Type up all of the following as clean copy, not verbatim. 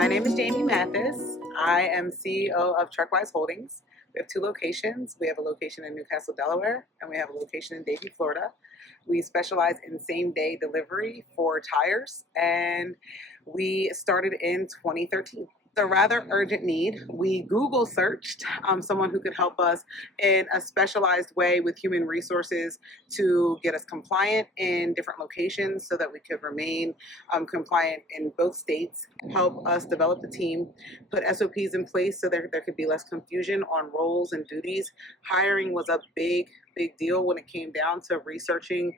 My name is Jami Mathis. I am CEO of TrekWise Holdings. We have two locations. We have a location in Newcastle, Delaware, and we have a location in Davie, Florida. We specialize in same-day delivery for tires, and we started in 2013. It's a rather urgent need. We Google searched someone who could help us in a specialized way with human resources to get us compliant in different locations so that we could remain compliant in both states, help us develop the team, put SOPs in place so there could be less confusion on roles and duties. Hiring was a big deal when it came down to researching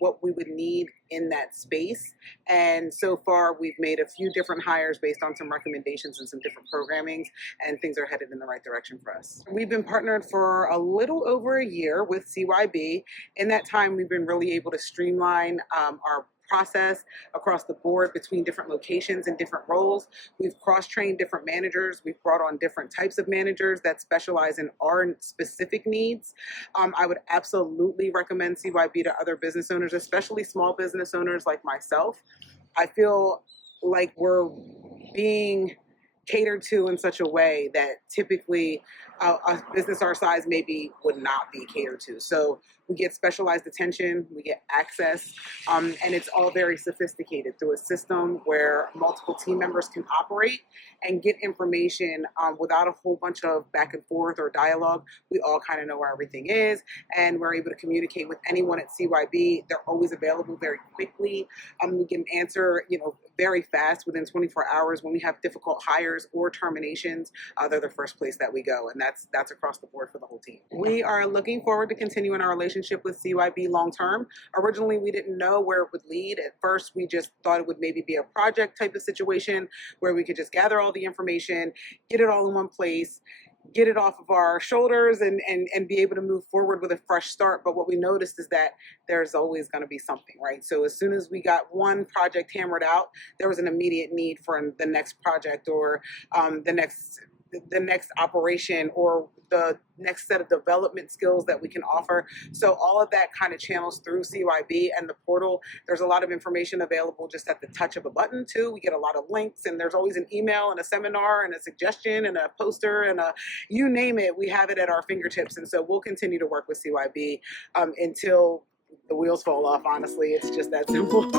what we would need in that space. And so far, we've made a few different hires based on some recommendations and some different programmings, and things are headed in the right direction for us. We've been partnered for a little over a year with CYB. In that time, we've been really able to streamline our process across the board between different locations and different roles. We've cross-trained different managers. We've brought on different types of managers that specialize in our specific needs. I would absolutely recommend CYB to other business owners, especially small business owners like myself. I feel like we're being catered to in such a way that typically a business our size maybe would not be catered to. So we get specialized attention, we get access, and it's all very sophisticated through a system where multiple team members can operate and get information without a whole bunch of back and forth or dialogue. We all kind of know where everything is, and we're able to communicate with anyone at CYB. They're always available very quickly. We can answer, very fast within 24 hours. When we have difficult hires or terminations, they're the first place that we go, and that's across the board for the whole team. We are looking forward to continuing our relationship with CYB long term. Originally, we didn't know where it would lead. At first, we just thought it would maybe be a project type of situation where we could just gather all the information, get it all in one place, get it off of our shoulders and be able to move forward with a fresh start. But what we noticed is that there's always going to be something, right? So as soon as we got one project hammered out, there was an immediate need for the next project or the next operation or the next set of development skills that we can offer. So all of that kind of channels through CYB and the portal. There's a lot of information available just at the touch of a button too. We get a lot of links, and there's always an email and a seminar and a suggestion and a poster and you name it, we have it at our fingertips. And so we'll continue to work with CYB until the wheels fall off, honestly. It's just that simple.